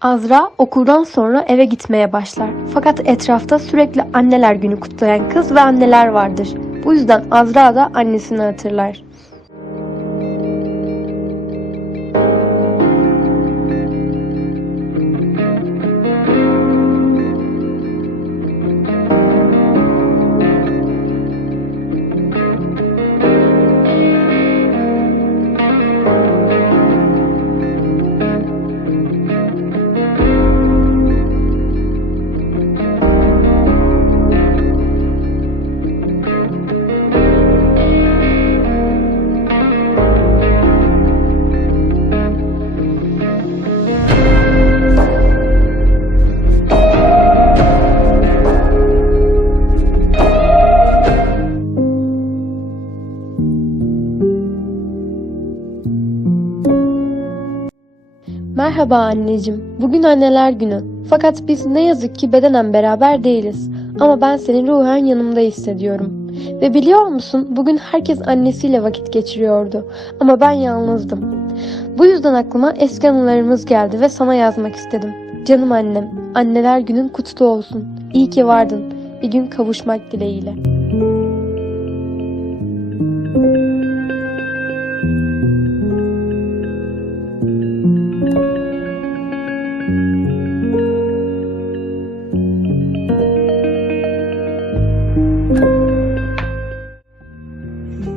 Azra okuldan sonra eve gitmeye başlar. Fakat etrafta sürekli anneler günü kutlayan kız ve anneler vardır. Bu yüzden Azra da annesini hatırlar. Merhaba anneciğim. Bugün anneler günü. Fakat biz ne yazık ki bedenen beraber değiliz. Ama ben seni ruhen yanımda hissediyorum. Ve biliyor musun bugün herkes annesiyle vakit geçiriyordu. Ama ben yalnızdım. Bu yüzden aklıma eski anılarımız geldi ve sana yazmak istedim. Canım annem, anneler günün kutlu olsun. İyi ki vardın. Bir gün kavuşmak dileğiyle.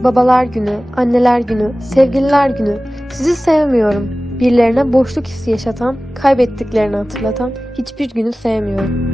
Babalar günü, anneler günü, sevgililer günü. Sizi sevmiyorum. Birilerine boşluk hissi yaşatan, kaybettiklerini hatırlatan hiçbir günü sevmiyorum.